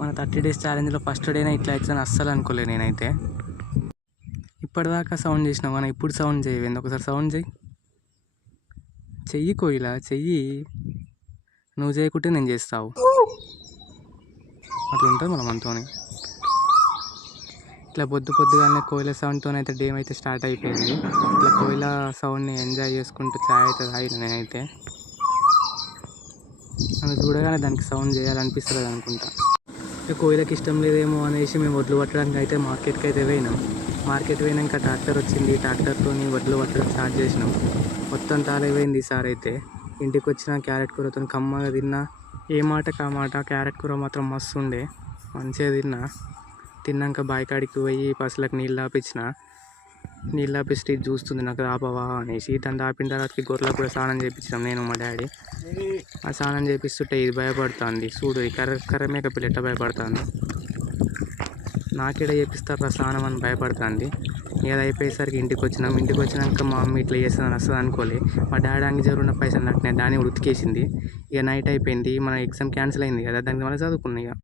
మన 30 days ఛాలెంజ్లో first డేనే ఇట్లా అవుతుందని అస్సలు అనుకోలే నేనైతే. ఇప్పటిదాకా సౌండ్ చేసినావు కానీ ఇప్పుడు సౌండ్ చేయవేంది? ఒకసారి సౌండ్ చెయ్యి కోయిలా చెయ్యి. నువ్వు చేయకుంటే నేను చేస్తావు, అట్లా ఉంటుంది మనం మనతోని. ఇట్లా పొద్దుగానే కోయిల సౌండ్తో అయితే డే అయితే స్టార్ట్ అయిపోయింది. ఇట్లా కోయిల సౌండ్ని ఎంజాయ్ చేసుకుంటూ చాయ్ అయితే తాగిన నేనైతే. అది చూడగానే దానికి సౌండ్ చేయాలనిపిస్తుంది అనుకుంటా. కోయిలకి ఇష్టం లేదేమో అనేసి మేము వడ్లు పట్టడానికి అయితే మార్కెట్కి అయితే పోయినాం. మార్కెట్ పోయినాక ట్రాక్టర్ వచ్చింది, ట్రాక్టర్తో వడ్లు పట్టడం స్టార్ట్ చేసినాం. మొత్తం తాళైపోయింది ఈసారి అయితే. ఇంటికి వచ్చిన క్యారెట్ కూరతో కమ్మగా తిన్నా. ఏ మాటకు ఆ మాట, క్యారెట్ కూర మాత్రం మస్తు ఉండే, మంచిగా తిన్నాక బాయికాడికి పోయి పసులకు నీళ్ళు ఆపించి చూస్తుంది నాకు ఆపవా అనేసి. దాన్ని ఆపిన తర్వాతకి గొర్రెలకు కూడా స్నానం చేయించినాం నేను మా డాడీ. ఆ స్నానం చేపిస్తుంటే ఇది భయపడుతుంది. చూడు ఈ కర్ర మేక పిల్ల ఎట్లా భయపడుతుంది. నాకేడ చేపిస్తారా స్నానం అని భయపడుతుంది. ఏది అయిపోయేసరికి ఇంటికి వచ్చినాక మా మమ్మీ ఇట్లా చేస్తుందని వస్తుంది అనుకోలే. మా డాడీ అంగి జరుగున్న పైసలు నాకు దాన్ని ఉతికేసింది. ఇక నైట్ అయిపోయింది, మన ఎగ్జామ్ క్యాన్సిల్ అయింది కదా, దానికి మళ్ళీ చదువుకున్నా ఇక.